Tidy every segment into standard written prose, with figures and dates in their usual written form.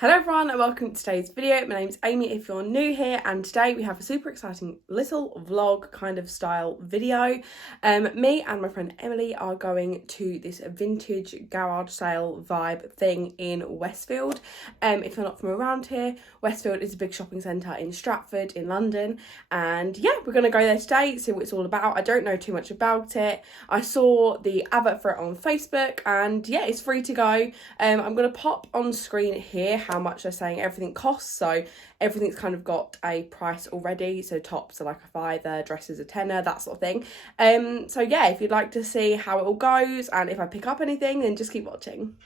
Hello everyone and welcome to today's video. My name's Amy if you're new here, and today we have a super exciting little vlog kind of style video. Me and my friend Emily are going to this vintage garage sale vibe thing in Westfield. If you're not from around here, Westfield is a big shopping centre in Stratford in London, and yeah, we're going to go there today, see what it's all about. I don't know too much about it. I saw the advert for it on Facebook and yeah, it's free to go. I'm going to pop on screen here how much they're saying everything costs, so everything's kind of got a price already, so tops are like a £5, dresses a £10, that sort of thing. So yeah, if you'd like to see how it all goes and if I pick up anything, then just keep watching.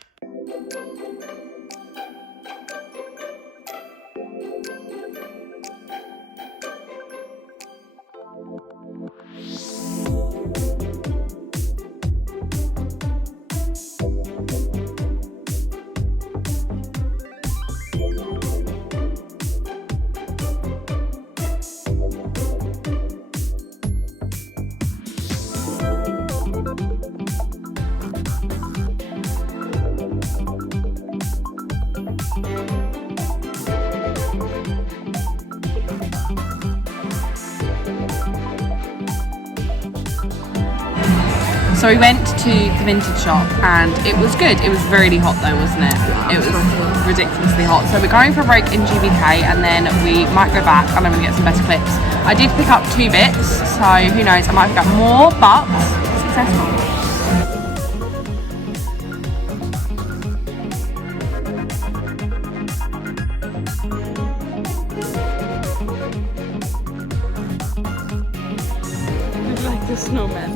So we went to the vintage shop and it was good. It was really hot though, wasn't it? It was ridiculously hot. So we're going for a break in GBK and then we might go back and I'm going to get some better clips. I did pick up 2 bits, so who knows, I might pick up more, but successful. Like the snowman.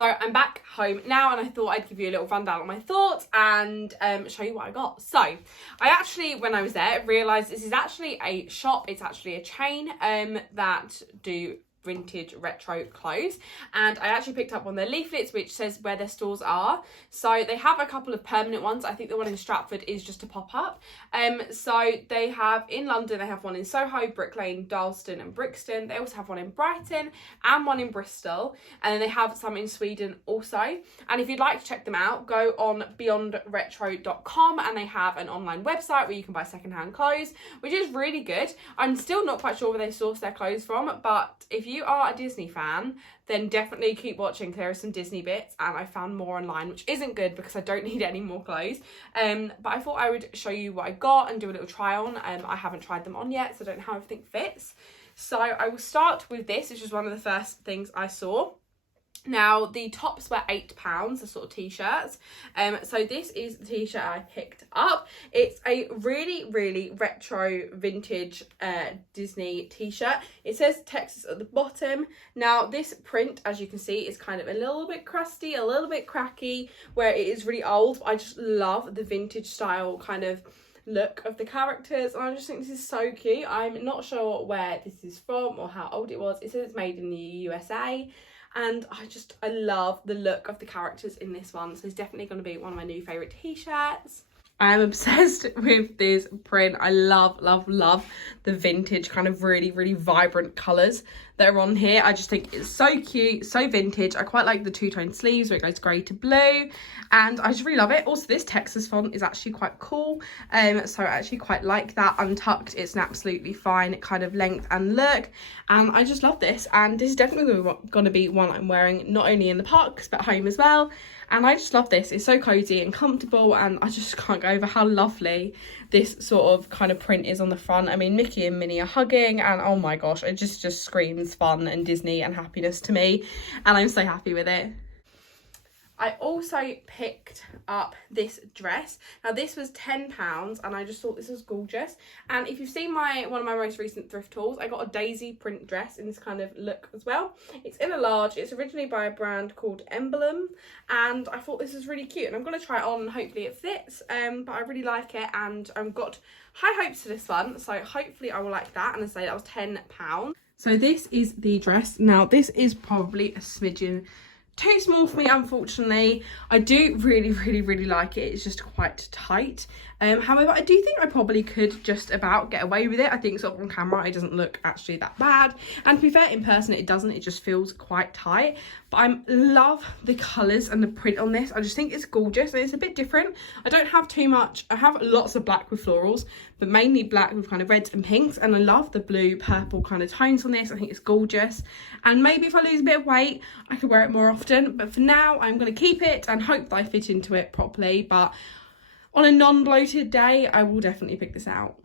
So I'm back home now and I thought I'd give you a little rundown on my thoughts and show you what I got. So I actually, when I was there, realised this is actually a shop. It's actually a chain that do vintage retro clothes, and I actually picked up one of their leaflets which says where their stores are. So they have a couple of permanent ones. I think the one in Stratford is just a pop-up. So they have in London, they have one in Soho, Brick Lane, Dalston and Brixton. They also have one in Brighton and one in Bristol, and then they have some in Sweden also. And if you'd like to check them out, go on beyondretro.com and they have an online website where you can buy secondhand clothes, which is really good. I'm still not quite sure where they source their clothes from, but if you are a Disney fan, then definitely keep watching. There are some Disney bits and I found more online, which isn't good because I don't need any more clothes. But I thought I would show you what I got and do a little try on. I haven't tried them on yet, so I don't know how everything fits. So I will start with this, which was one of the first things I saw. Now, the tops were £8, the sort of t-shirts. So this is the t-shirt I picked up. It's a really retro vintage Disney t-shirt. It says Texas at the bottom. Now, this print, as you can see, is kind of a little bit crusty, a little bit cracky, where it is really old. I just love the vintage style kind of look of the characters, and I just think this is so cute. I'm not sure where this is from or how old it was. It says it's made in the USA. And I love the look of the characters in this one. So it's definitely going to be one of my new favourite t-shirts. I am obsessed with this print. I love the vintage kind of really vibrant colours that are on here. I just think it's so cute, so vintage. I quite like the two-tone sleeves where it goes grey to blue, and I just really love it. Also, this Texas font is actually quite cool, so I actually quite like that. Untucked, it's an absolutely fine kind of length and look, and I just love this. And this is definitely going to be one I'm wearing not only in the parks but home as well. And I just love this. It's so cozy and comfortable, and I just can't go over how lovely this sort of kind of print is on the front. I mean, Mickey and Minnie are hugging, and oh my gosh, it just screams fun and Disney and happiness to me, and I'm so happy with it. I also picked up this dress. Now this was £10 and I just thought this was gorgeous. And if you've seen one of my most recent thrift hauls, I got a daisy print dress in this kind of look as well. It's in a large. It's originally by a brand called Emblem, and I thought this was really cute, and I'm going to try it on and hopefully it fits. But I really like it, and I've got high hopes for this one, so hopefully I will like that. And I say that was £10. So this is the dress. Now this is probably a smidgen too small for me, unfortunately. I do really like it. It's just quite tight. However, I do think I probably could just about get away with it. I think sort of on camera it doesn't look actually that bad, and to be fair, in person it doesn't. It just feels quite tight. But I love the colours and the print on this. I just think it's gorgeous, and it's a bit different. I don't have too much. I have lots of black with florals, but mainly black with kind of reds and pinks, and I love the blue purple kind of tones on this. I think it's gorgeous, and maybe if I lose a bit of weight I could wear it more often, but for now I'm going to keep it and hope that I fit into it properly. But on a non-bloated day I will definitely pick this out.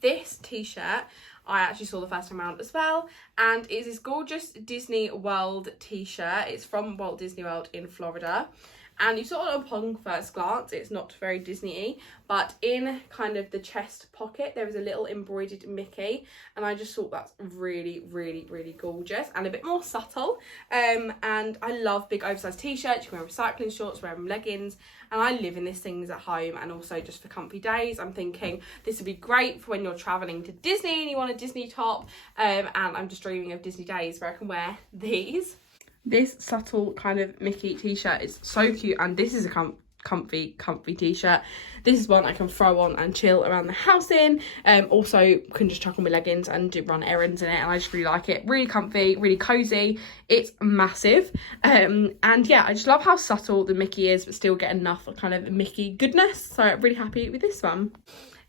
This t-shirt I actually saw the first time around as well, and it's this gorgeous Disney World t-shirt. It's from Walt Disney World in Florida, and you sort of upon first glance it's not very Disney-y, but in kind of the chest pocket there is a little embroidered Mickey, and I just thought that's really gorgeous and a bit more subtle. And I love big oversized t-shirts. You can wear recycling shorts, wear them leggings, and I live in these things at home and also just for comfy days. I'm thinking this would be great for when you're traveling to Disney and you want a Disney top, and I'm just dreaming of Disney days where I can wear these. This subtle kind of Mickey t-shirt is so cute, and this is a comfy t-shirt. This is one I can throw on and chill around the house in. Also can just chuck on my leggings and run errands in it, and I just really like it. Really comfy, really cozy. It's massive, and yeah, I just love how subtle the Mickey is but still get enough kind of Mickey goodness. So I'm really happy with this one.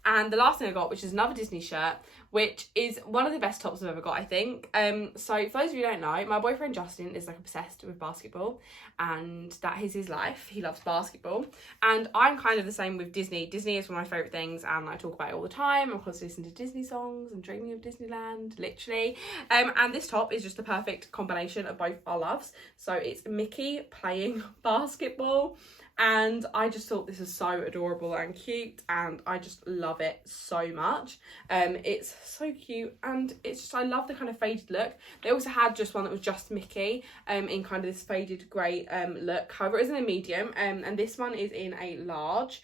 And the last thing I got, which is another Disney shirt, which is one of the best tops I've ever got, I think. So for those of you who don't know, my boyfriend Justin is like obsessed with basketball, and that is his life. He loves basketball, and I'm kind of the same with Disney. Disney is one of my favourite things, and I talk about it all the time. I'm constantly listening to Disney songs and dreaming of Disneyland, literally. And this top is just the perfect combination of both our loves. So it's Mickey playing basketball, and I just thought this is so adorable and cute, and I just love it so much. It's so cute, and it's just, I love the kind of faded look. They also had just one that was just Mickey in kind of this faded grey look. However, it is in a medium, and this one is in a large,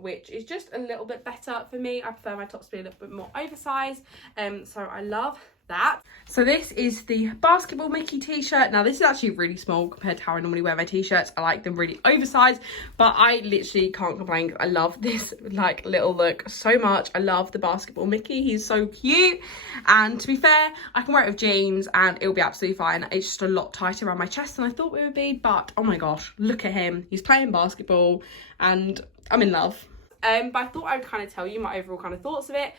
which is just a little bit better for me. I prefer my tops to be a little bit more oversized, so I love that. So this is the basketball Mickey t-shirt. Now this is actually really small compared to how I normally wear my t-shirts. I like them really oversized, but I literally can't complain. I love this like little look so much. I love the basketball Mickey. He's so cute, and to be fair, I can wear it with jeans and it'll be absolutely fine. It's just a lot tighter around my chest than I thought it would be, but oh my gosh, look at him. He's playing basketball and I'm in love. But I thought I would kind of tell you my overall kind of thoughts of it.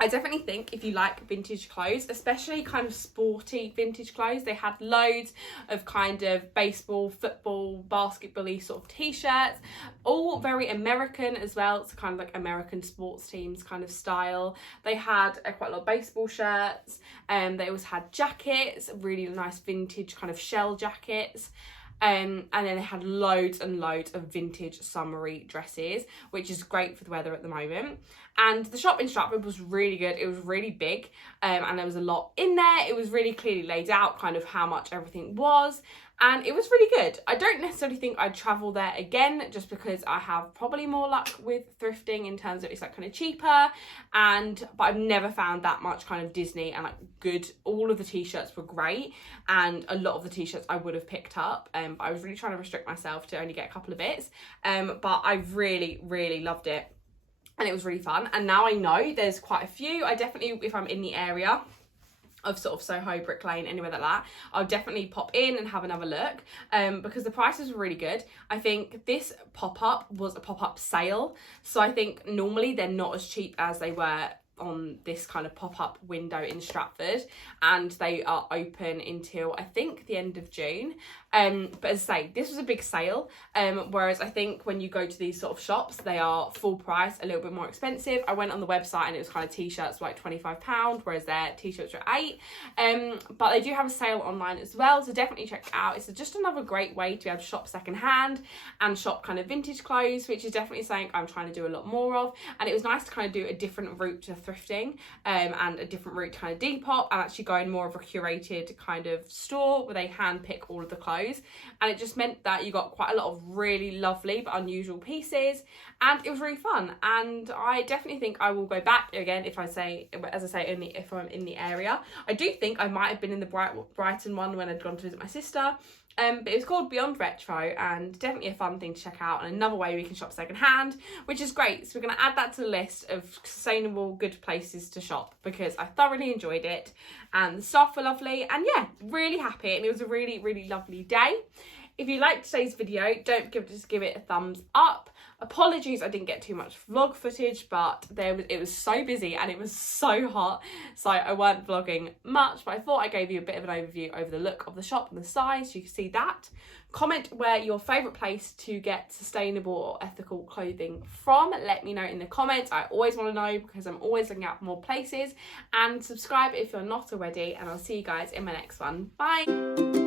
I definitely think if you like vintage clothes, especially kind of sporty vintage clothes, they had loads of kind of baseball, football, basketball-y sort of t-shirts, all very American as well. It's kind of like American sports teams kind of style. They had quite a lot of baseball shirts, and they also had jackets, really nice vintage kind of shell jackets. And then they had loads and loads of vintage summery dresses, which is great for the weather at the moment. And the shop in Stratford was really good. It was really big, and there was a lot in there. It was really clearly laid out kind of how much everything was, and it was really good. I don't necessarily think I'd travel there again, just because I have probably more luck with thrifting in terms of it's like kind of cheaper, but I've never found that much kind of Disney and like good. All of the t-shirts were great, and a lot of the t-shirts I would have picked up, but I was really trying to restrict myself to only get a couple of bits, but I really loved it. And it was really fun. And now I know there's quite a few. I definitely, if I'm in the area of sort of Soho, Brick Lane, anywhere like that, I'll definitely pop in and have another look, because the prices were really good. I think this pop-up was a pop-up sale. So I think normally they're not as cheap as they were on this kind of pop-up window in Stratford, and they are open until I think the end of June. But as I say, this was a big sale, whereas I think when you go to these sort of shops, they are full price, a little bit more expensive. I went on the website and it was kind of t-shirts like £25, whereas their t-shirts are £8. But they do have a sale online as well, so definitely check it out. It's just another great way to be able to shop secondhand and shop kind of vintage clothes, which is definitely something I'm trying to do a lot more of. And it was nice to kind of do a different route to thrifting, and a different route to kind of Depop, and actually go in more of a curated kind of store where they hand pick all of the clothes. And it just meant that you got quite a lot of really lovely but unusual pieces, and it was really fun. And I definitely think I will go back again if if I'm in the area. I do think I might have been in the Brighton one when I'd gone to visit my sister. But it was called Beyond Retro, and definitely a fun thing to check out, and another way we can shop secondhand, which is great. So we're going to add that to the list of sustainable good places to shop, because I thoroughly enjoyed it and the staff were lovely, and yeah, really happy, and it was a really, really lovely day. If you liked today's video, don't just give it a thumbs up. Apologies I didn't get too much vlog footage, but it was so busy and it was so hot, so I weren't vlogging much, but I thought I gave you a bit of an overview over the look of the shop and the size, so you can see that. Comment where your favourite place to get sustainable or ethical clothing from. Let me know in the comments. I always want to know, because I'm always looking out for more places. And subscribe if you're not already, and I'll see you guys in my next one. Bye!